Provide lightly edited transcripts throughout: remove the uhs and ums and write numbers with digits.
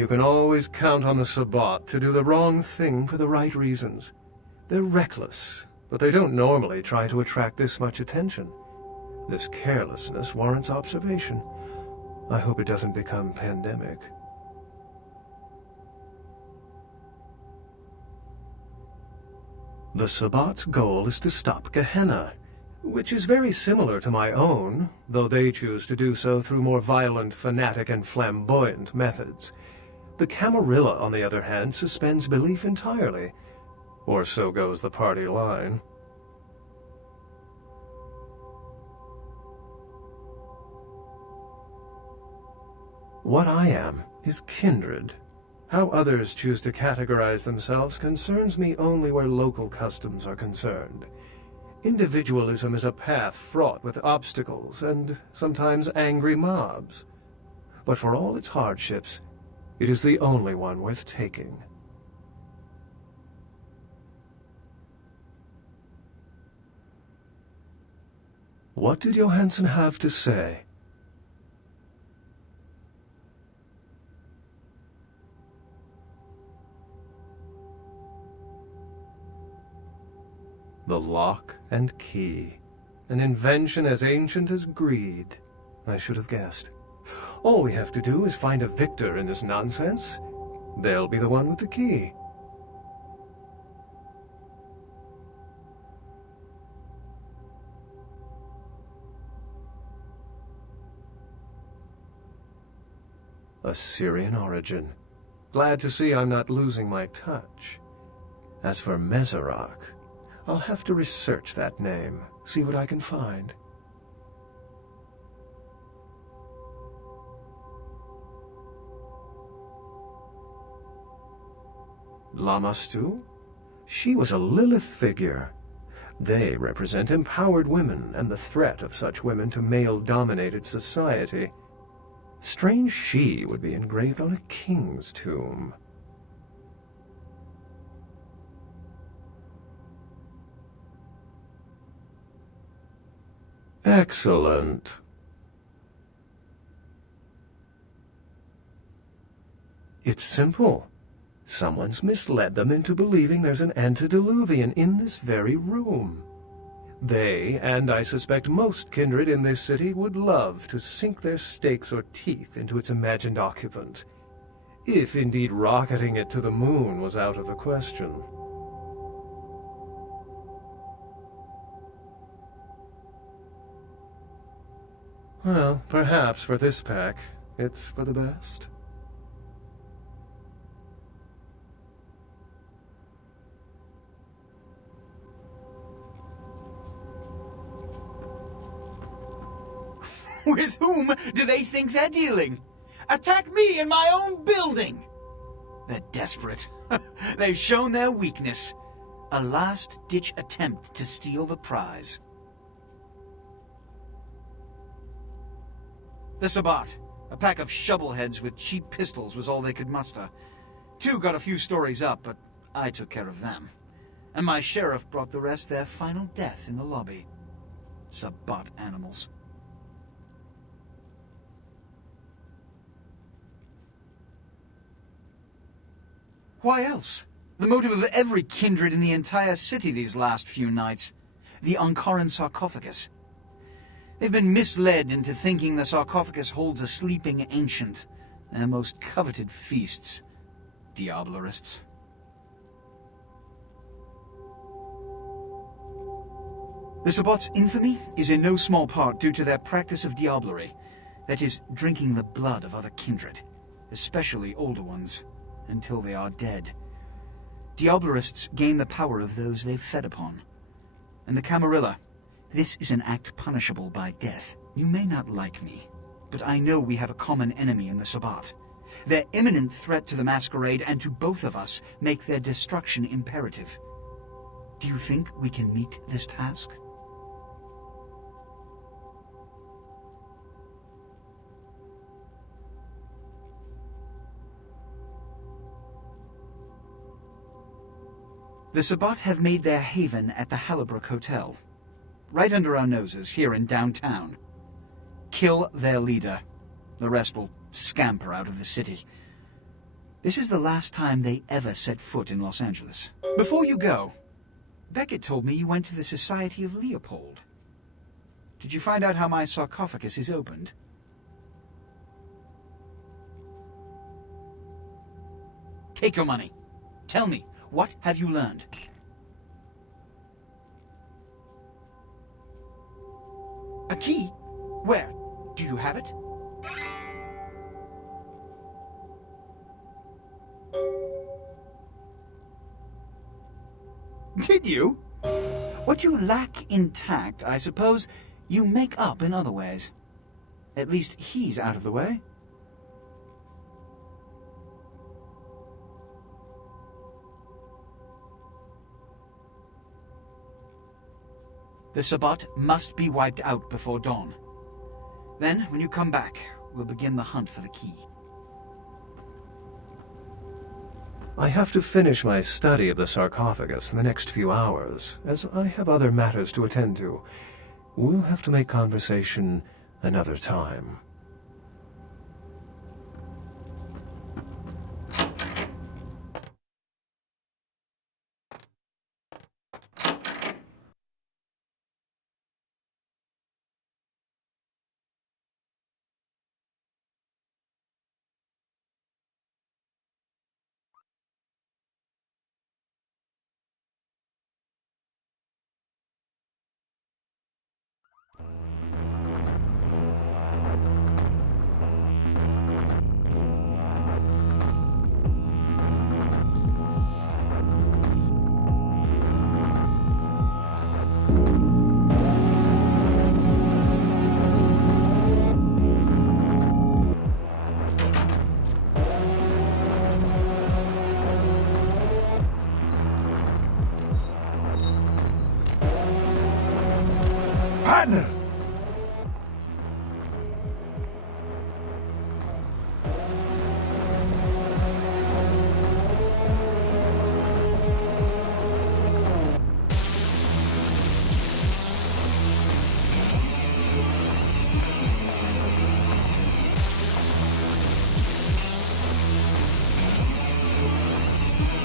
You can always count on the Sabbat to do the wrong thing for the right reasons. They're reckless, but they don't normally try to attract this much attention. This carelessness warrants observation. I hope it doesn't become pandemic. The Sabbat's goal is to stop Gehenna, which is very similar to my own, though they choose to do so through more violent, fanatic, and flamboyant methods. The Camarilla, on the other hand, suspends belief entirely, or so goes the party line. What I am is kindred. How others choose to categorize themselves concerns me only where local customs are concerned. Individualism is a path fraught with obstacles and sometimes angry mobs. But for all its hardships, it is the only one worth taking. What did Johansson have to say? The lock and key. An invention as ancient as greed. I should have guessed. All we have to do is find a victor in this nonsense. They'll be the one with the key. Assyrian origin. Glad to see I'm not losing my touch. As for Mesarach, I'll have to research that name, see what I can find. Lamastu? She was a Lilith figure. They represent empowered women and the threat of such women to male-dominated society. Strange she would be engraved on a king's tomb. Excellent. It's simple. Someone's misled them into believing there's an antediluvian in this very room. They, and I suspect most kindred in this city, would love to sink their stakes or teeth into its imagined occupant, if indeed rocketing it to the moon was out of the question. Well, perhaps for this pack, it's for the best. With whom do they think they're dealing? Attack me in my own building! They're desperate. They've shown their weakness. A last-ditch attempt to steal the prize. The Sabbat. A pack of shovelheads with cheap pistols was all they could muster. Two got a few stories up, but I took care of them. And my sheriff brought the rest their final death in the lobby. Sabbat animals. Why else? The motive of every kindred in the entire city these last few nights. The Ankaran sarcophagus. They've been misled into thinking the sarcophagus holds a sleeping ancient. Their most coveted feasts. Diablerists. The Sabbat's infamy is in no small part due to their practice of diablerie. That is, drinking the blood of other kindred. Especially older ones. Until they are dead. Diablerists gain the power of those they've fed upon. And the Camarilla, this is an act punishable by death. You may not like me, but I know we have a common enemy in the Sabbat. Their imminent threat to the Masquerade and to both of us make their destruction imperative. Do you think we can meet this task? The Sabbat have made their haven at the Hallowbrook Hotel, right under our noses here in downtown. Kill their leader. The rest will scamper out of the city. This is the last time they ever set foot in Los Angeles. Before you go, Beckett told me you went to the Society of Leopold. Did you find out how my sarcophagus is opened? Take your money. Tell me, what have you learned? A key? Where? Do you have it? Did you? What you lack intact, I suppose, you make up in other ways. At least he's out of the way. The Sabbat must be wiped out before dawn. Then, when you come back, we'll begin the hunt for the key. I have to finish my study of the sarcophagus in the next few hours, as I have other matters to attend to. We'll have to make conversation another time. Partner!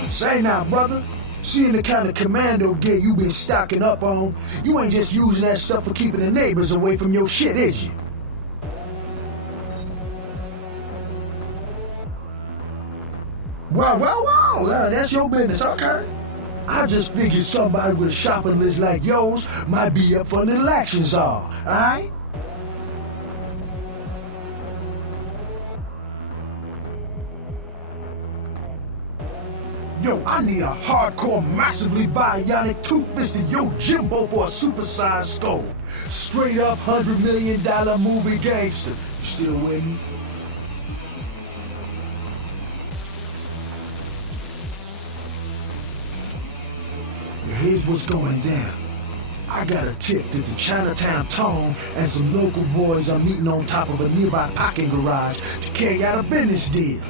Say now, brother. Seeing the kind of commando gear you been stocking up on, you ain't just using that stuff for keeping the neighbors away from your shit, is you? Well, that's your business, okay? I just figured somebody with a shopping list like yours might be up for a little action, czar, alright? Yo, I need a hardcore, massively bionic, two-fisted Yojimbo for a supersized scope. Straight up $100 million movie gangster. You still with me? Here's what's going down. I got a tip that the Chinatown Tone and some local boys are meeting on top of a nearby parking garage to carry out a business deal.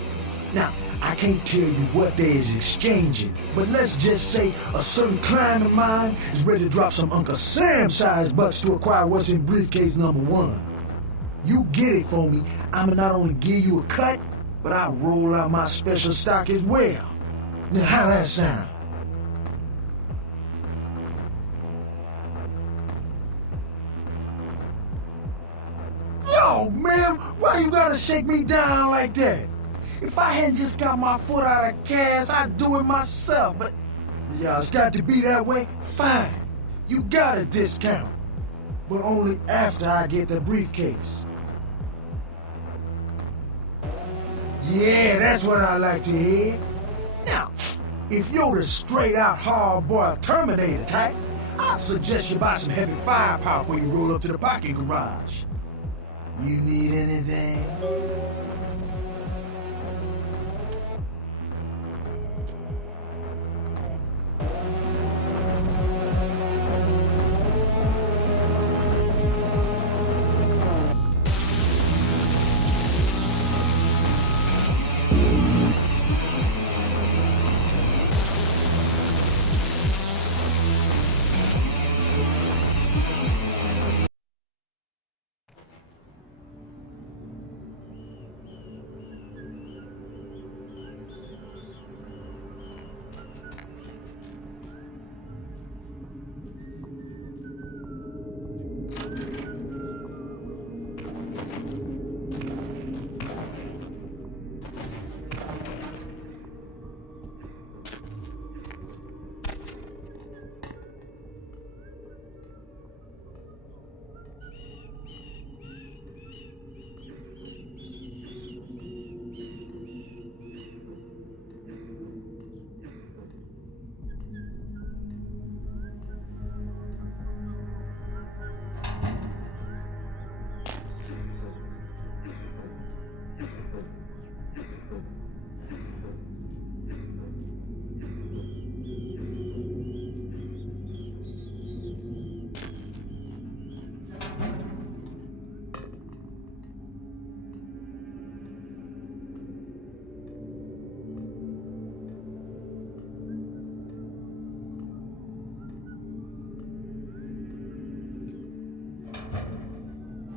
Now, I can't tell you what they is exchanging, but let's just say a certain client of mine is ready to drop some Uncle Sam-sized bucks to acquire what's in briefcase number 1. You get it for me, I'ma not only give you a cut, but I'll roll out my special stock as well. Now how that sound? Yo, man, why you gotta shake me down like that? If I hadn't just got my foot out of gas, I'd do it myself, but yeah, it's got to be that way? Fine. You got a discount, but only after I get the briefcase. Yeah, that's what I like to hear. Now, if you're the straight-out hard-boiled Terminator type, I'd suggest you buy some heavy firepower before you roll up to the parking garage. You need anything?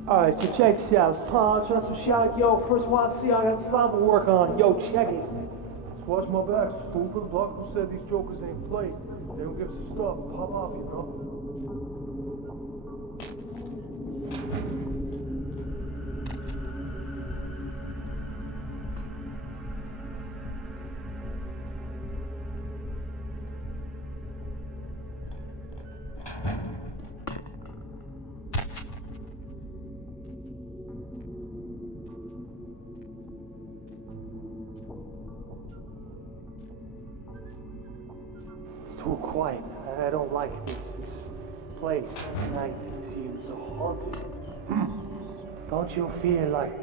Alright, so check this out. Punch on some shot. Yo, first one, see I got slime to work on. Yo, check it. Just watch my back, stupid. Block who said these jokers ain't play. They don't give us stuff. Pop off, you know? Too quiet. I don't like this place. At night it seems haunted. Don't you feel like...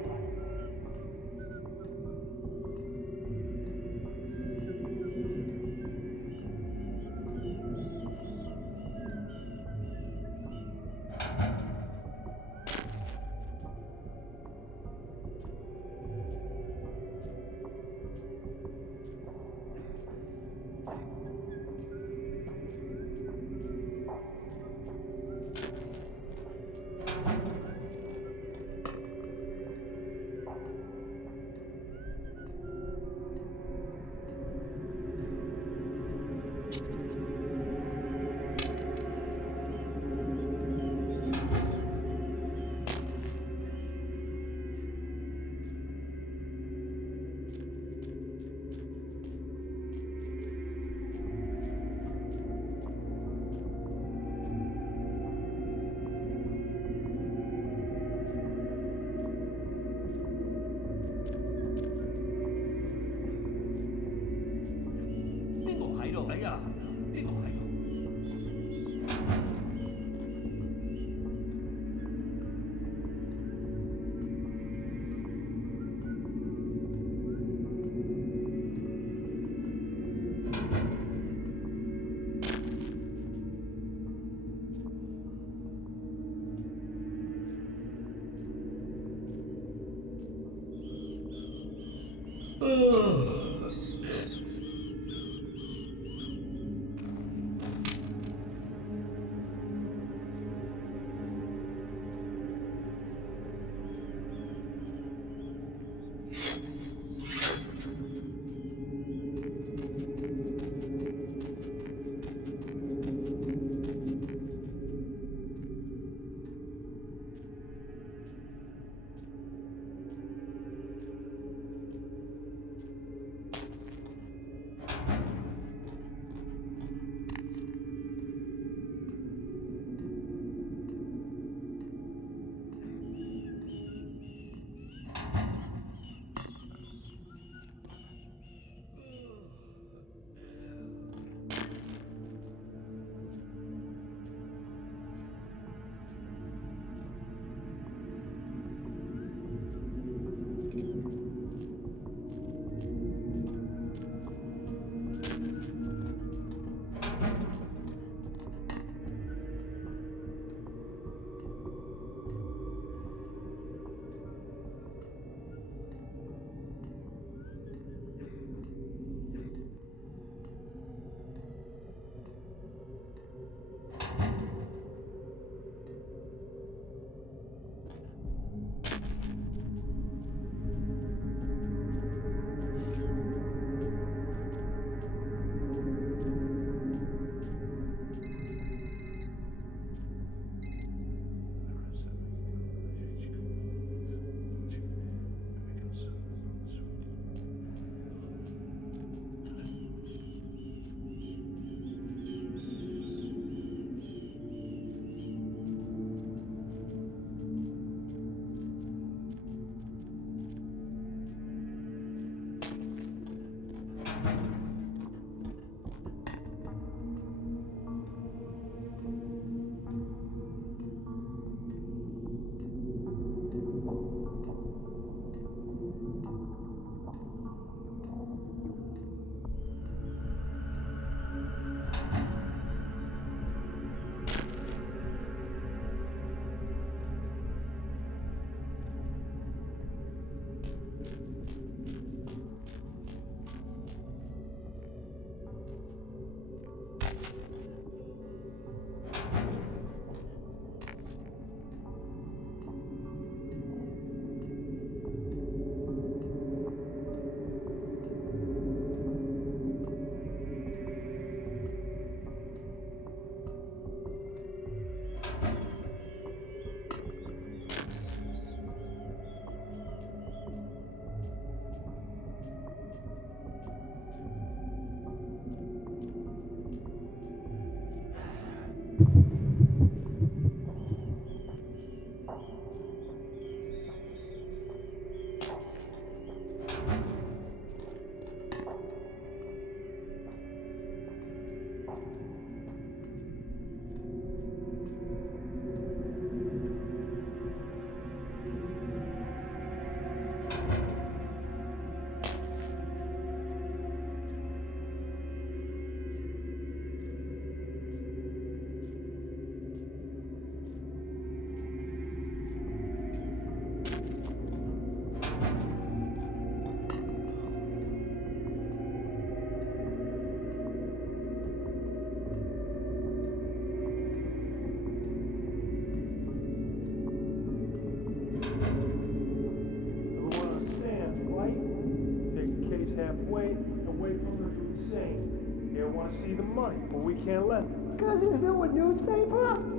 see the money, but we can't lend it. Cause it's new a newspaper?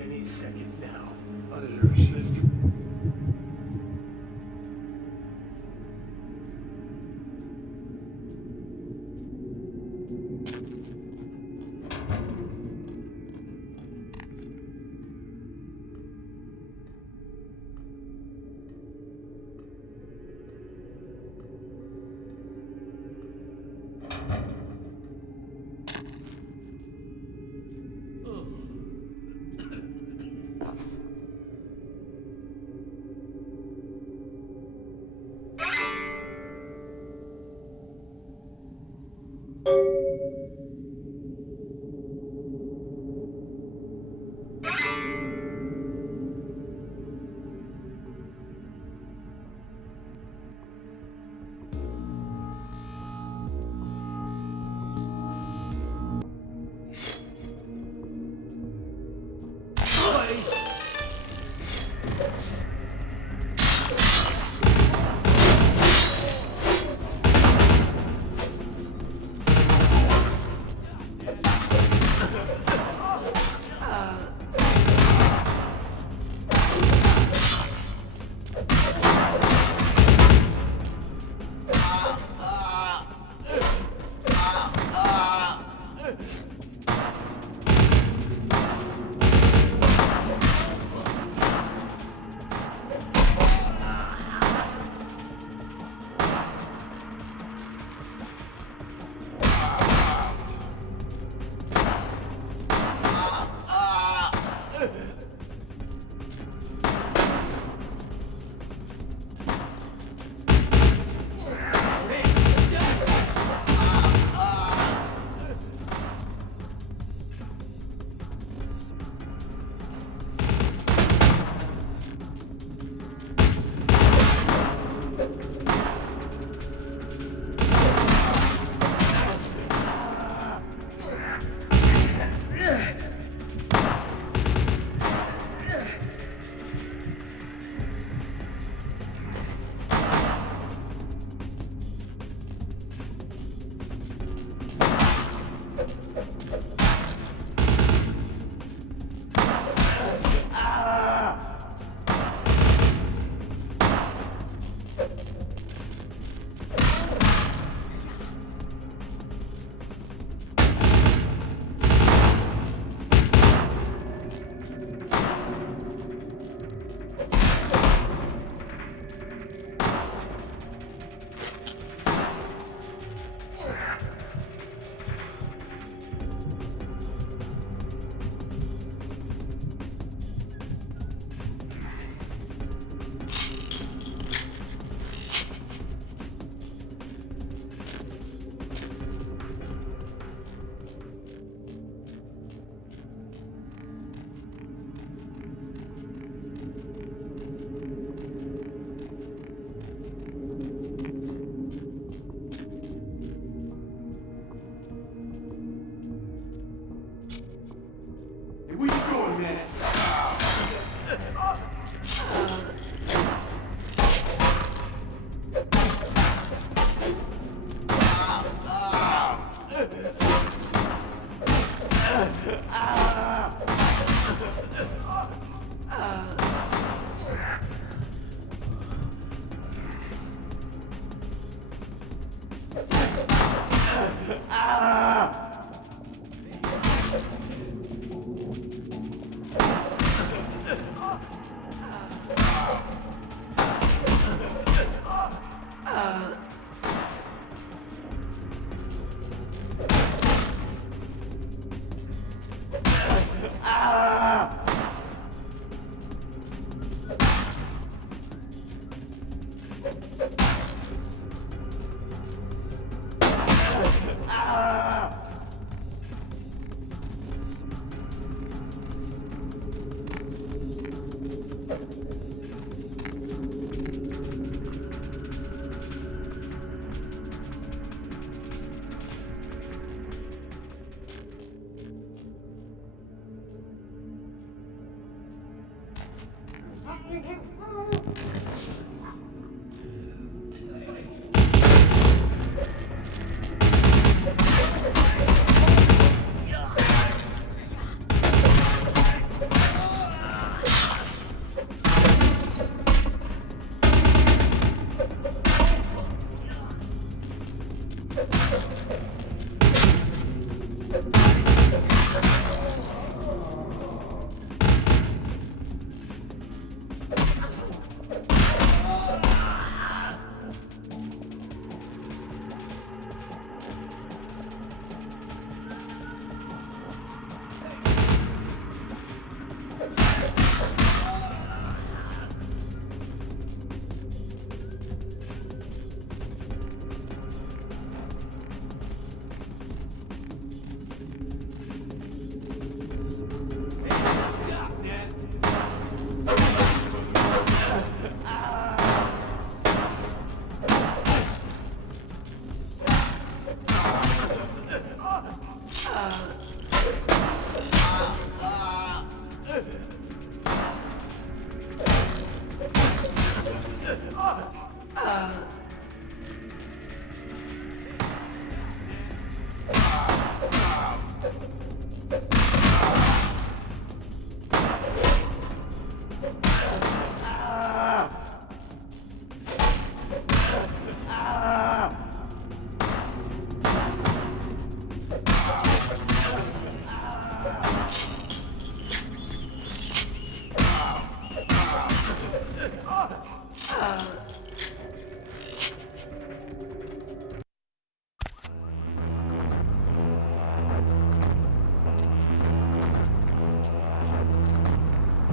Any second now. Understood.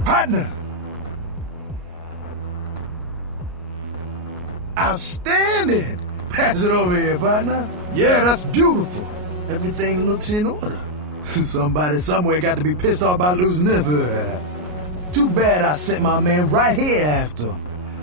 Partner! Outstanding! Pass it over here, partner. Yeah, that's beautiful. Everything looks in order. Somebody somewhere got to be pissed off by losing this. Too bad I sent my man right here after him.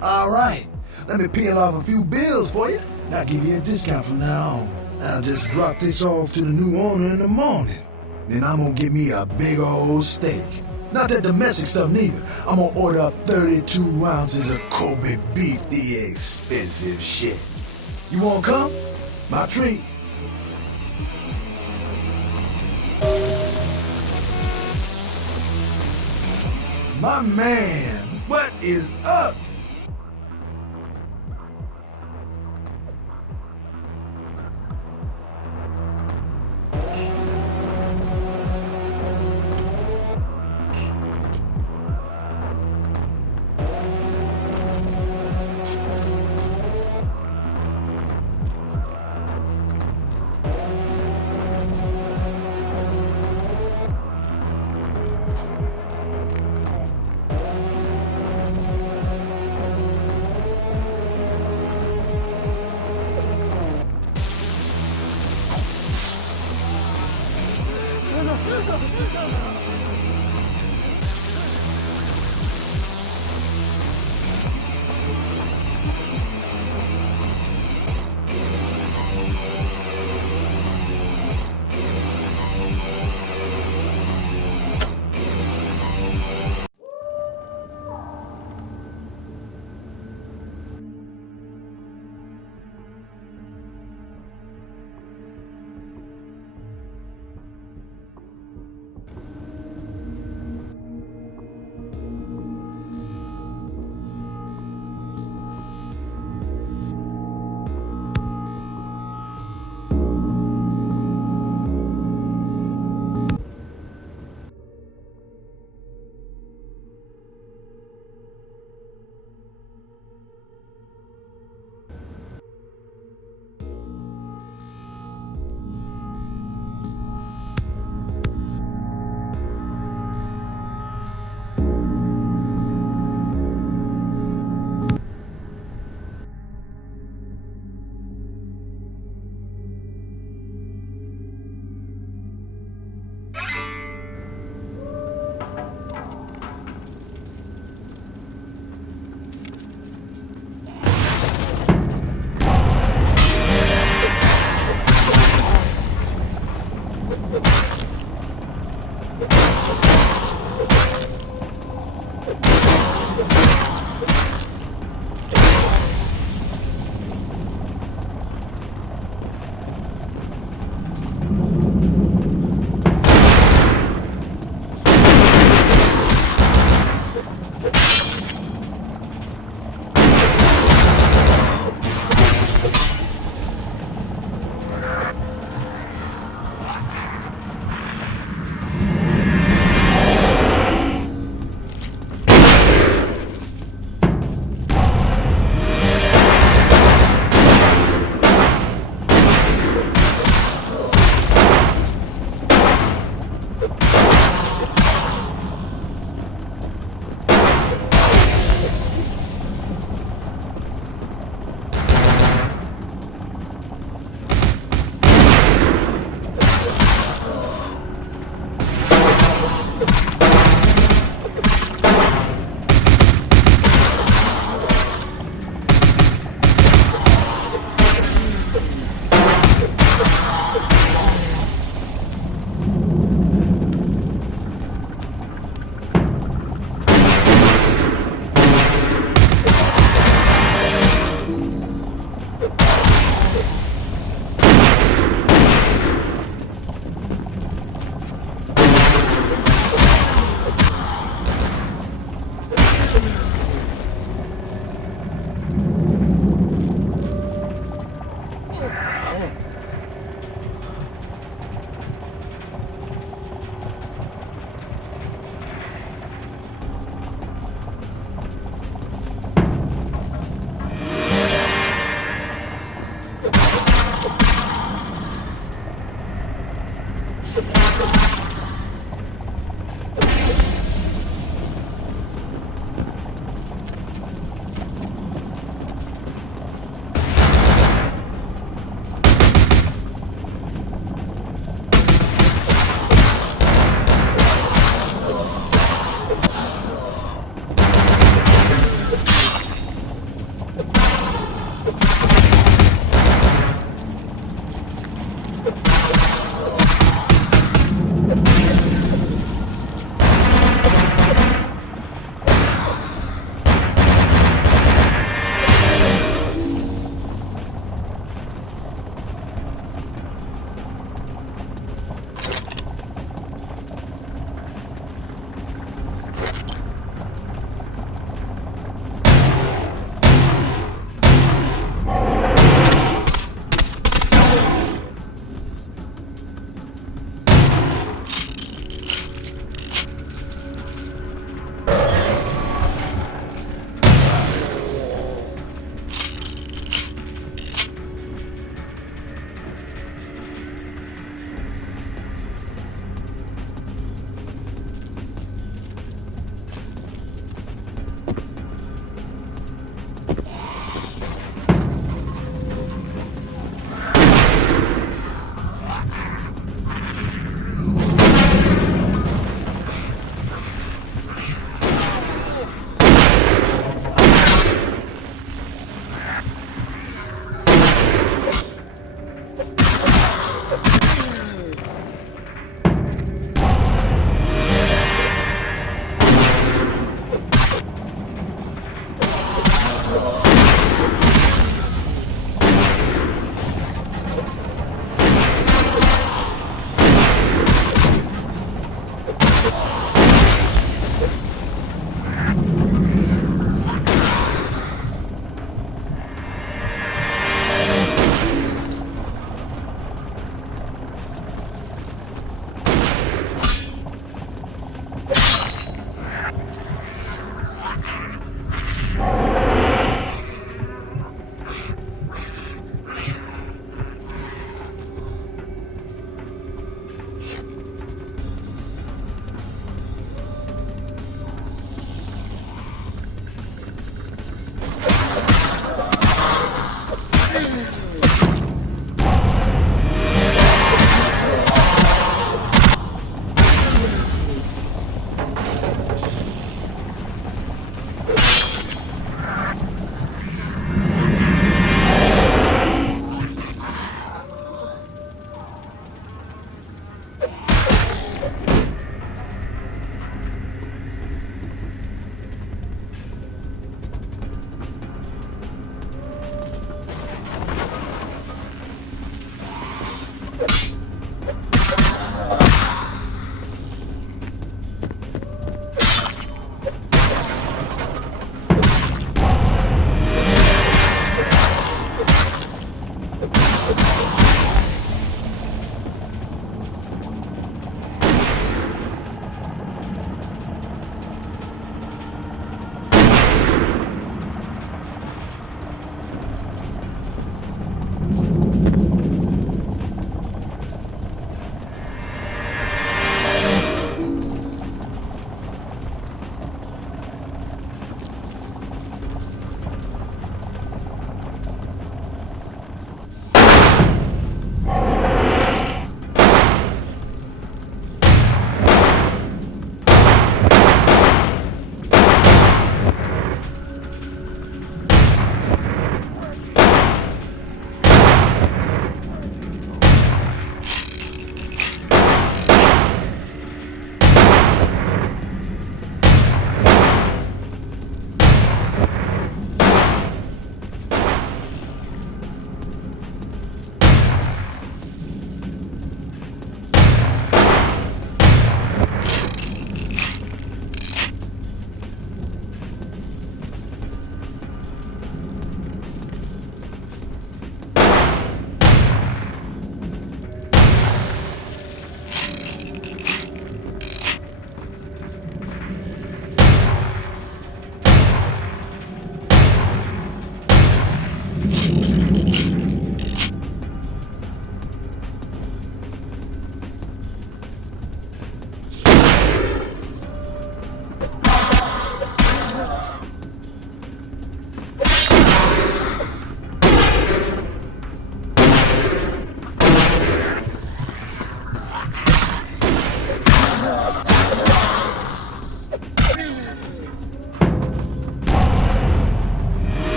All right, let me peel off a few bills for you. I'll give you a discount from now on. I'll just drop this off to the new owner in the morning. Then I'm gonna get me a big old steak. Not that domestic stuff neither. I'm gonna order up 32 ounces of Kobe beef, the expensive shit. You wanna come? My treat. My man, what is up?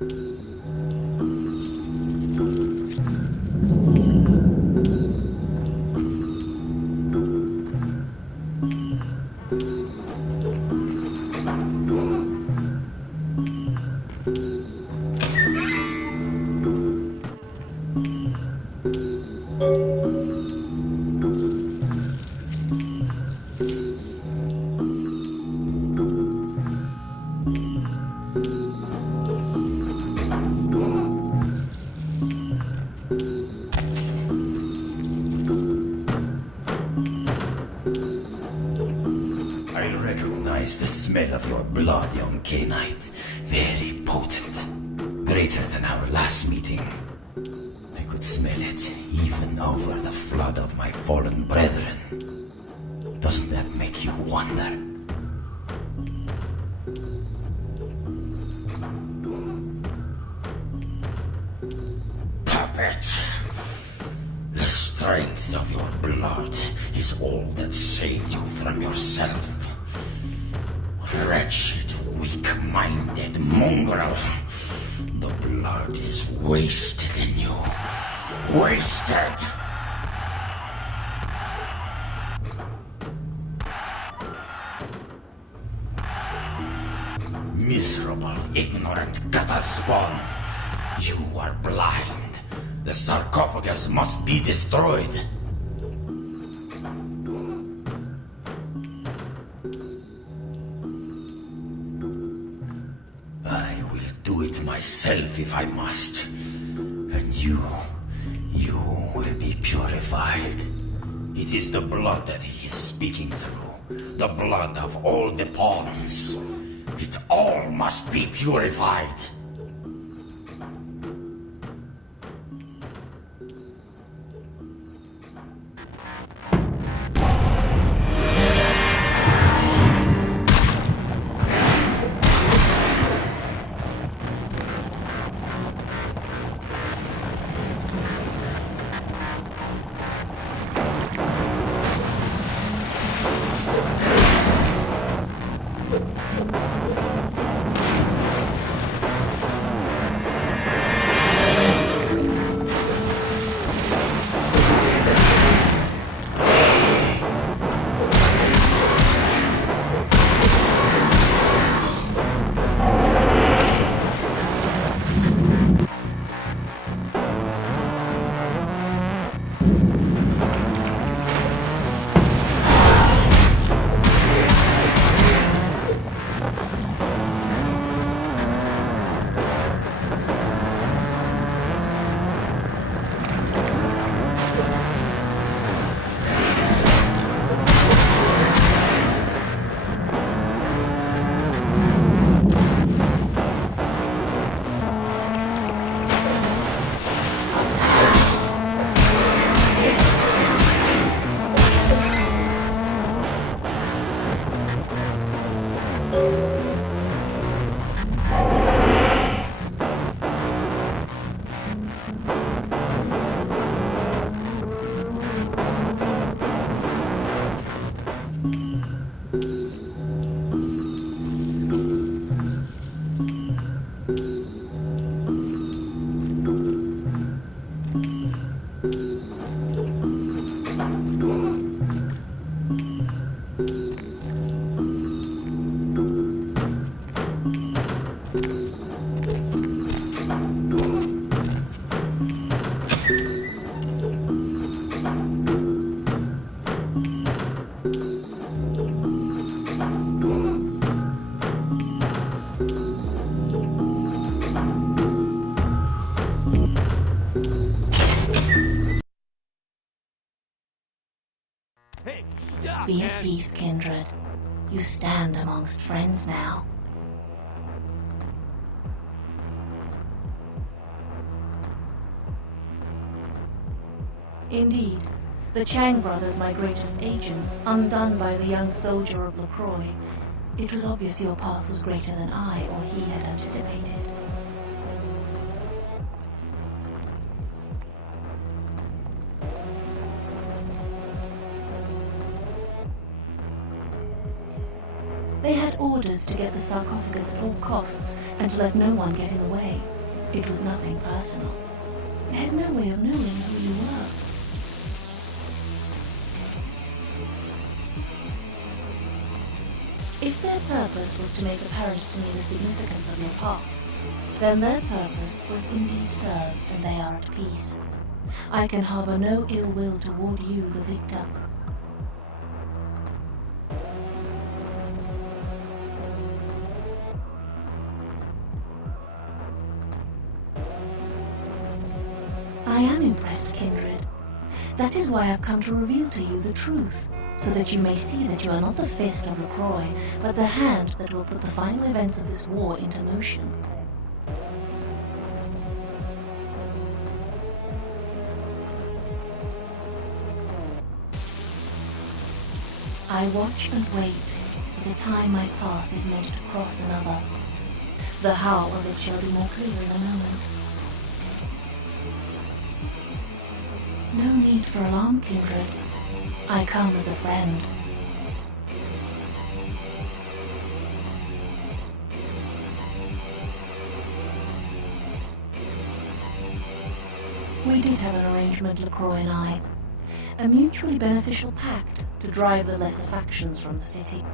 I recognize the smell of your blood, young K-Knight. Very potent. Greater than our last meeting. I could smell it even over the flood of my fallen brethren. Doesn't that make you wonder? Puppet! The strength of your blood is all that saved you from yourself. Wretched, weak-minded mongrel. The blood is wasted in you. Wasted! Miserable, ignorant gutter spawn. You are blind. The sarcophagus must be destroyed. I will do it myself if I must. And you will be purified. It is the blood that he is speaking through. The blood of all the pawns. It all must be purified. Be at peace, kindred. You stand amongst friends now. Indeed, the Chang brothers, my greatest agents, undone by the young soldier of LaCroix. It was obvious your path was greater than I or he had anticipated. They had orders to get the sarcophagus at all costs and to let no one get in the way. It was nothing personal. They had no way of knowing who you were. If their purpose was to make apparent to me the significance of your path, then their purpose was indeed served, and they are at peace. I can harbor no ill will toward you, the victor. I am impressed, kindred. That is why I've come to reveal to you the truth, so that you may see that you are not the fist of LaCroix, but the hand that will put the final events of this war into motion. I watch and wait for the time my path is meant to cross another. The how of it shall be more clear in a moment. No need for alarm, kindred. I come as a friend. We did have an arrangement, LaCroix and I. A mutually beneficial pact to drive the lesser factions from the city.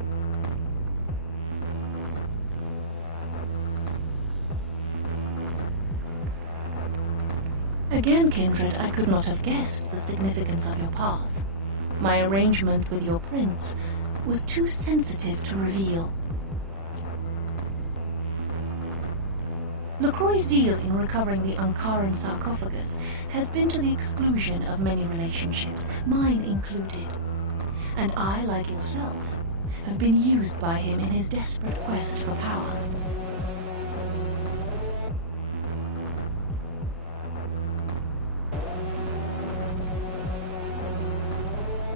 Again, kindred, I could not have guessed the significance of your path. My arrangement with your prince was too sensitive to reveal. LaCroix's zeal in recovering the Ankaran sarcophagus has been to the exclusion of many relationships, mine included. And I, like yourself, have been used by him in his desperate quest for power.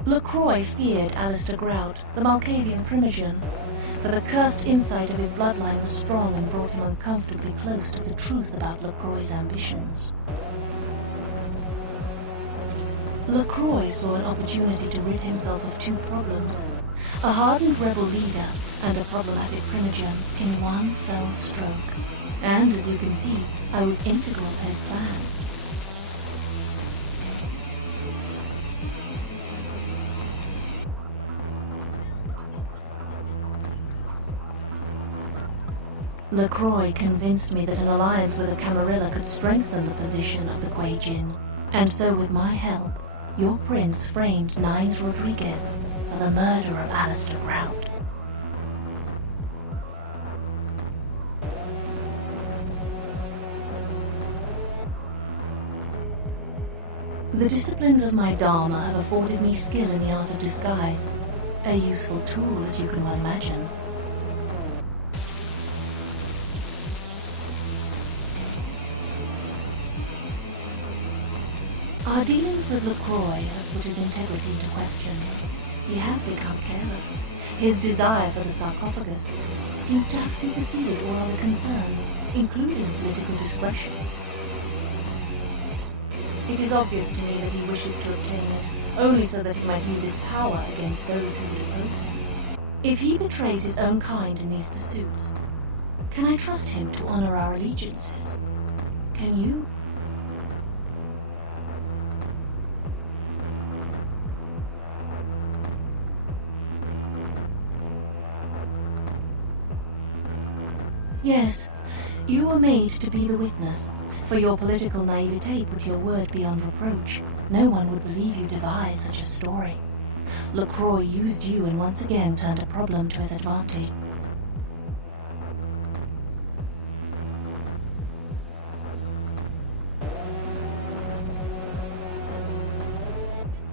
LaCroix feared Alistair Grout, the Malkavian primogen, for the cursed insight of his bloodline was strong and brought him uncomfortably close to the truth about LaCroix's ambitions. LaCroix saw an opportunity to rid himself of two problems, a hardened rebel leader and a problematic primogen, in one fell stroke. And as you can see, I was integral to his plan. LaCroix convinced me that an alliance with a Camarilla could strengthen the position of the Kuei Jin, and so with my help, your prince framed Nines Rodriguez for the murder of Alistair Grout. The disciplines of my Dharma have afforded me skill in the art of disguise, a useful tool as you can well imagine. Our dealings with LaCroix have put his integrity into question. He has become careless. His desire for the sarcophagus seems to have superseded all other concerns, including political discretion. It is obvious to me that he wishes to obtain it, only so that he might use its power against those who would oppose him. If he betrays his own kind in these pursuits, can I trust him to honor our allegiances? Can you? Yes, you were made to be the witness. For your political naivete put your word beyond reproach. No one would believe you devised such a story. LaCroix used you and once again turned a problem to his advantage.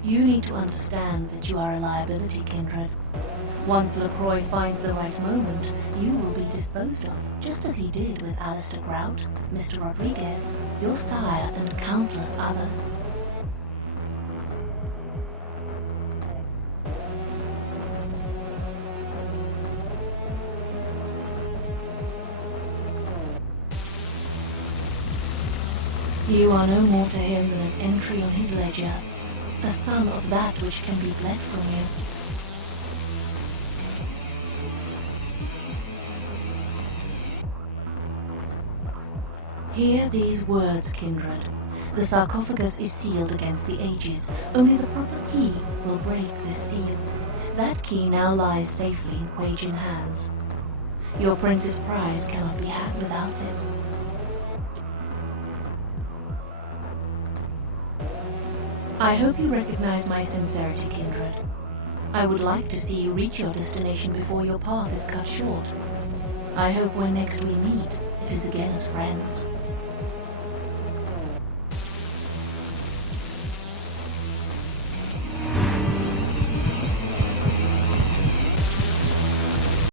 You need to understand that you are a liability, kindred. Once LaCroix finds the right moment, you will be disposed of, just as he did with Alistair Grout, Mr. Rodriguez, your sire, and countless others. You are no more to him than an entry on his ledger, a sum of that which can be bled from you. Hear these words, kindred. The sarcophagus is sealed against the ages. Only the proper key will break this seal. That key now lies safely in Huijin hands. Your prince's prize cannot be had without it. I hope you recognize my sincerity, kindred. I would like to see you reach your destination before your path is cut short. I hope when next we meet, it is again as friends.